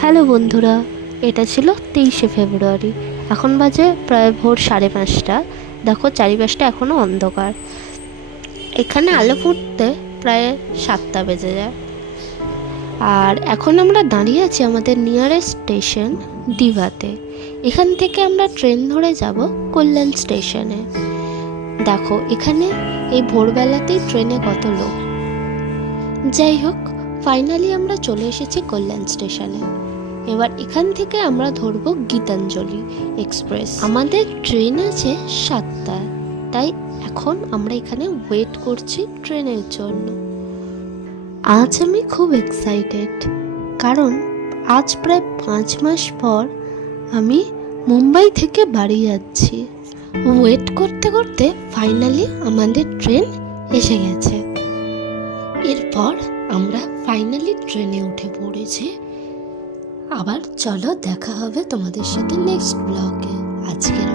Hello বন্ধুরা, এটা ছিল 23শে ফেব্রুয়ারি। এখন বাজে প্রায় ভোর 5:30। দেখো চারিপাশটা এখনও অন্ধকার। এখানে আলো ফুটতে প্রায় 7টা বেজে যায়। আর এখন আমরা দাঁড়িয়ে আছি আমাদের নিয়ারেস্ট স্টেশন দিঘাতে। এখান থেকে আমরা ট্রেন ধরে যাব কল্যাণ স্টেশনে। দেখো এখানে এই ভোরবেলাতেই ট্রেনে কত লোক। যাই হোক, ফাইনালি আমরা চলে এসেছি কল্যাণ স্টেশনে। এবার এখান থেকে আমরা ধরবো গীতাঞ্জলি এক্সপ্রেস। আমাদের ট্রেন আছে 7টায়, তাই এখন আমরা এখানে ওয়েট করছি ট্রেনের জন্য। আজ আমি খুব এক্সাইটেড, কারণ আজ প্রায় 5 মাস পর আমি মুম্বাই থেকে বাড়ি যাচ্ছি। ওয়েট করতে করতে ফাইনালি আমাদের ট্রেন এসে গেছে। এরপর আমরা ফাইনালি ট্রেনে উঠে পড়েছি। আবার চলো দেখা হবে তোমাদের সাথে নেক্সট ব্লগে। আজকের